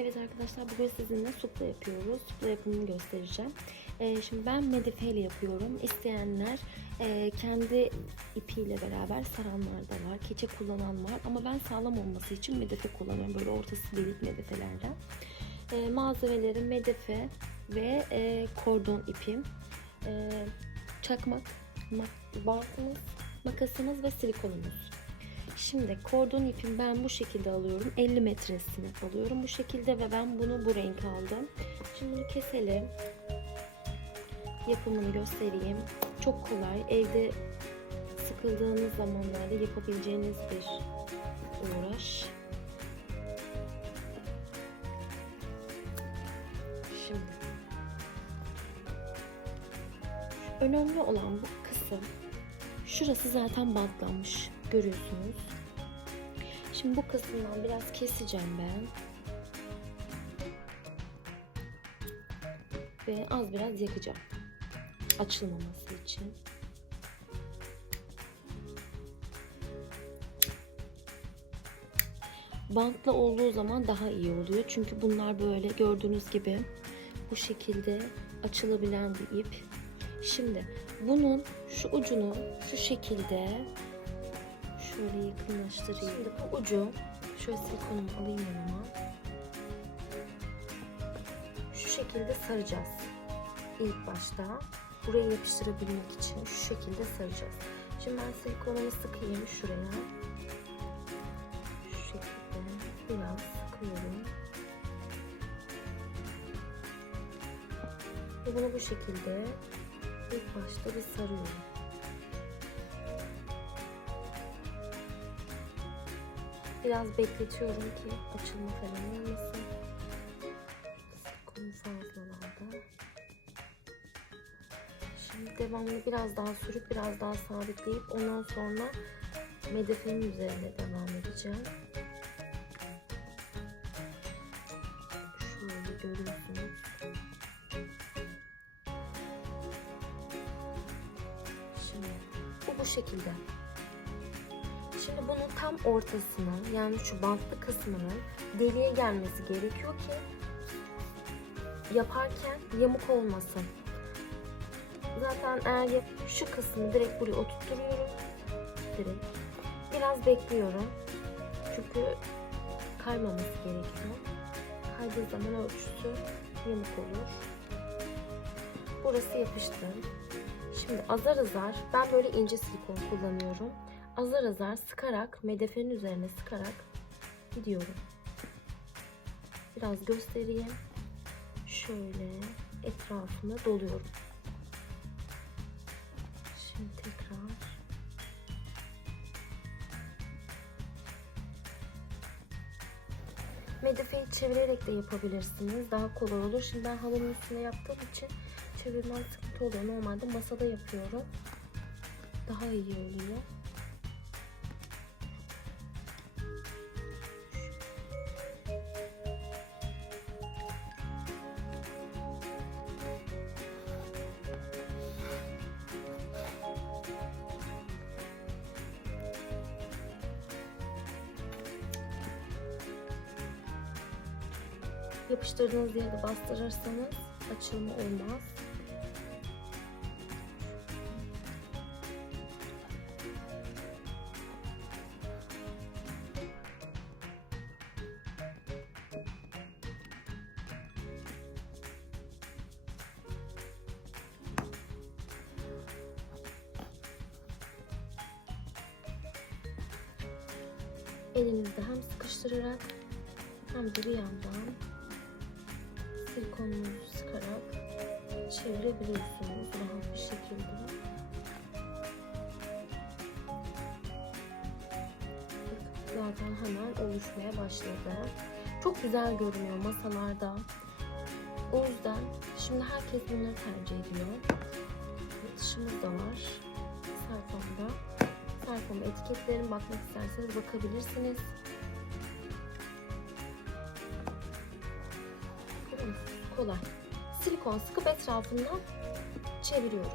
Evet arkadaşlar bugün sizinle supla yapıyoruz. Supla yapımını göstereceğim. Ee, şimdi ben medifeyle yapıyorum. İsteyenler e, kendi ipiyle beraber saranlar da var. Keçe kullanan var. Ama ben sağlam olması için medefe kullanıyorum. Böyle ortası delik medefelerden. Ee, malzemelerim medefe ve e, kordon ipim. Ee, çakmak, mak- bantımız, makasımız ve silikonumuz. Şimdi kordon ipim ben bu şekilde alıyorum. 50 metresini alıyorum bu şekilde ve ben bunu bu renk aldım. Şimdi bunu keselim. Yapımını göstereyim. Çok kolay. Evde sıkıldığınız zamanlarda yapabileceğiniz bir uğraş. Şimdi önemli olan bu kısım şurası zaten bantlanmış görüyorsunuz. Şimdi bu kısımdan biraz keseceğim ben. Ve az biraz yakacağım. Açılmaması için. Bantla olduğu zaman daha iyi oluyor. Çünkü bunlar böyle gördüğünüz gibi bu şekilde açılabilen bir ip. Şimdi bunun şu ucunu şu şekilde şöyle yakınlaştırayım. Şimdi bu ucu şöyle silikonumu alayım yanıma. Şu şekilde saracağız. İlk başta buraya yapıştırabilmek için şu şekilde saracağız. Şimdi ben silikonumu sıkayım şuraya. Şu şekilde biraz sıkıyorum. Ve bunu bu şekilde ilk başta bir sarıyorum. Biraz bekletiyorum ki açılma falan olmasın. Silikonu fazlalarda. Şimdi devamlı biraz daha sürüp biraz daha sabitleyip ondan sonra medefenin üzerine devam edeceğim. Şöyle görüyorsunuz. Şimdi bu bu şekilde. Şimdi bunun tam ortasına yani şu bantlı kısmının deliğe gelmesi gerekiyor ki yaparken yamuk olmasın. Zaten eğer şu kısmı direkt buraya oturtuyorum. Direkt. Biraz bekliyorum. Çünkü kaymaması gerekiyor. Kaydığı zaman ölçüsü yamuk olur. Burası yapıştı. Şimdi azar azar ben böyle ince silikon kullanıyorum azar azar sıkarak, medefenin üzerine sıkarak gidiyorum. Biraz göstereyim. Şöyle etrafına doluyorum. Şimdi tekrar Medefeyi çevirerek de yapabilirsiniz. Daha kolay olur. Şimdi ben halının üstüne yaptığım için çevirmem sıkıntı oluyor. Normalde masada yapıyorum. Daha iyi oluyor. Yapıştırdığınız yerde bastırırsanız açılma olmaz. Elinizde hem sıkıştırarak hem de bir yandan silikonunuzu sıkarak çevirebilirsiniz rahat bir şekilde. Zaten hemen oluşmaya başladı. Çok güzel görünüyor masalarda. O yüzden şimdi herkes bunları tercih ediyor. Yatışımız da var sayfamda. Sayfamda etiketlerin bakmak isterseniz bakabilirsiniz. Kolay. Silikon sıkıp etrafından çeviriyoruz.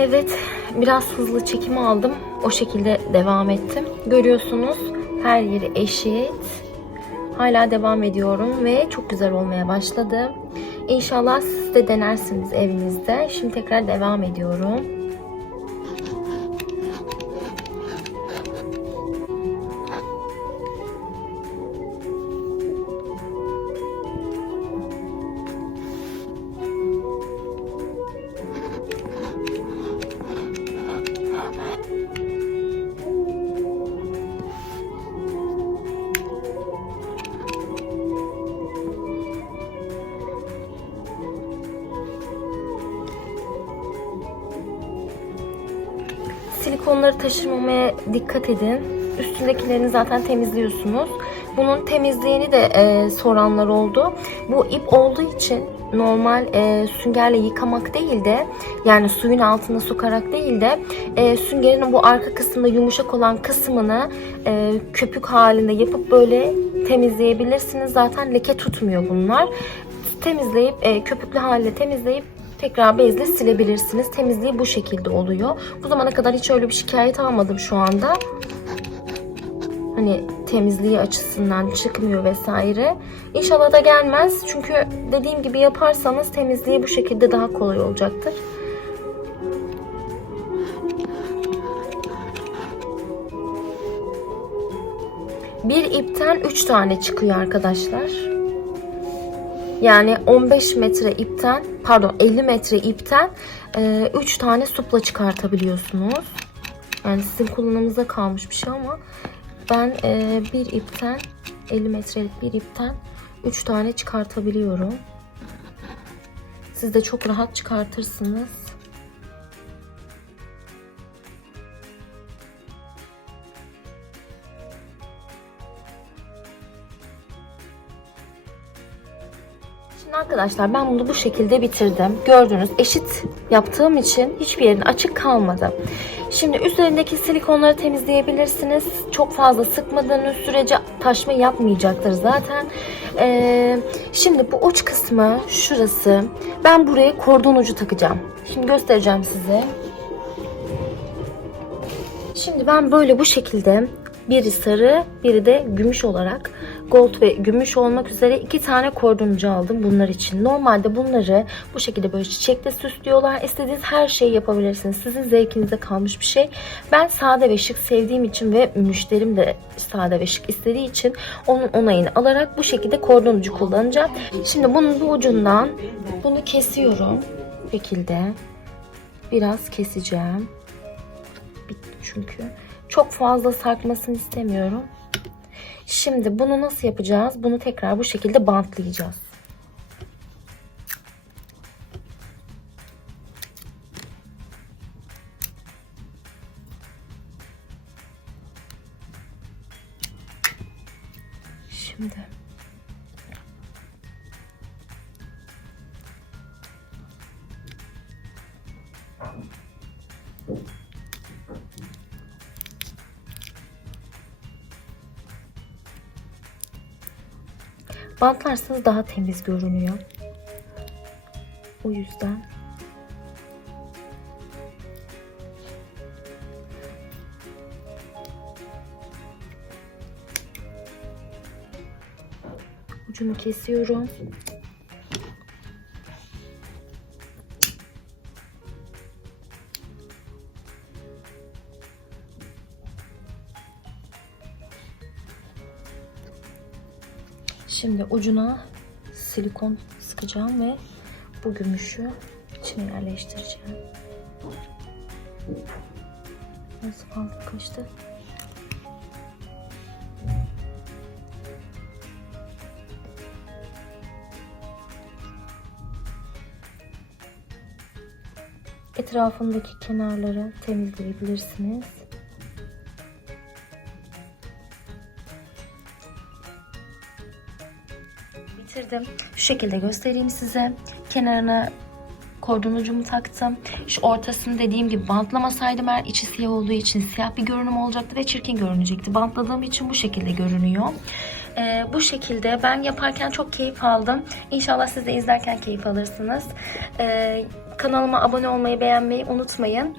Evet, biraz hızlı çekim aldım. O şekilde devam ettim. Görüyorsunuz her yeri eşit. Hala devam ediyorum ve çok güzel olmaya başladı. İnşallah siz de denersiniz evinizde. Şimdi tekrar devam ediyorum. Silikonları taşırmamaya dikkat edin. Üstündekilerini zaten temizliyorsunuz. Bunun temizliğini de e, soranlar oldu. Bu ip olduğu için normal e, süngerle yıkamak değil de yani suyun altına sokarak değil de e, süngerin bu arka kısmında yumuşak olan kısmını e, köpük halinde yapıp böyle temizleyebilirsiniz. Zaten leke tutmuyor bunlar. Temizleyip e, köpüklü halde temizleyip tekrar bezle silebilirsiniz. Temizliği bu şekilde oluyor. Bu zamana kadar hiç öyle bir şikayet almadım şu anda. Hani temizliği açısından çıkmıyor vesaire. İnşallah da gelmez. Çünkü dediğim gibi yaparsanız temizliği bu şekilde daha kolay olacaktır. Bir ipten 3 tane çıkıyor arkadaşlar. Yani 15 metre ipten pardon 50 metre ipten 3 tane supla çıkartabiliyorsunuz. Yani sizin kullanımınıza kalmış bir şey ama ben e, bir ipten 50 metrelik bir ipten 3 tane çıkartabiliyorum. Siz de çok rahat çıkartırsınız. Şimdi arkadaşlar ben bunu bu şekilde bitirdim. Gördünüz eşit yaptığım için hiçbir yerin açık kalmadı. Şimdi üzerindeki silikonları temizleyebilirsiniz. Çok fazla sıkmadığınız sürece taşma yapmayacaktır zaten. Ee, şimdi bu uç kısmı şurası. Ben buraya kordon ucu takacağım. Şimdi göstereceğim size. Şimdi ben böyle bu şekilde biri sarı, biri de gümüş olarak gold ve gümüş olmak üzere iki tane kordoncu aldım bunlar için. Normalde bunları bu şekilde böyle çiçekle süslüyorlar. İstediğiniz her şeyi yapabilirsiniz. Sizin zevkinize kalmış bir şey. Ben sade ve şık sevdiğim için ve müşterim de sade ve şık istediği için onun onayını alarak bu şekilde kordoncu kullanacağım. Şimdi bunun bu ucundan bunu kesiyorum. Bu şekilde biraz keseceğim. Bitti çünkü. Çok fazla sarkmasını istemiyorum. Şimdi bunu nasıl yapacağız? Bunu tekrar bu şekilde bantlayacağız. Şimdi Bantlarsanız daha temiz görünüyor. O yüzden ucunu kesiyorum. Şimdi ucuna silikon sıkacağım ve bu gümüşü içine yerleştireceğim. Nasıl fazla kaçtı? Etrafındaki kenarları temizleyebilirsiniz. Bitirdim. Şu şekilde göstereyim size. Kenarına kordon ucumu taktım. Şu ortasını dediğim gibi bantlamasaydım eğer içi siyah olduğu için siyah bir görünüm olacaktı ve çirkin görünecekti. Bantladığım için bu şekilde görünüyor. Ee, bu şekilde ben yaparken çok keyif aldım. İnşallah siz de izlerken keyif alırsınız. Ee, Kanalıma abone olmayı, beğenmeyi unutmayın.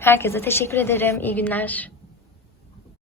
Herkese teşekkür ederim. İyi günler.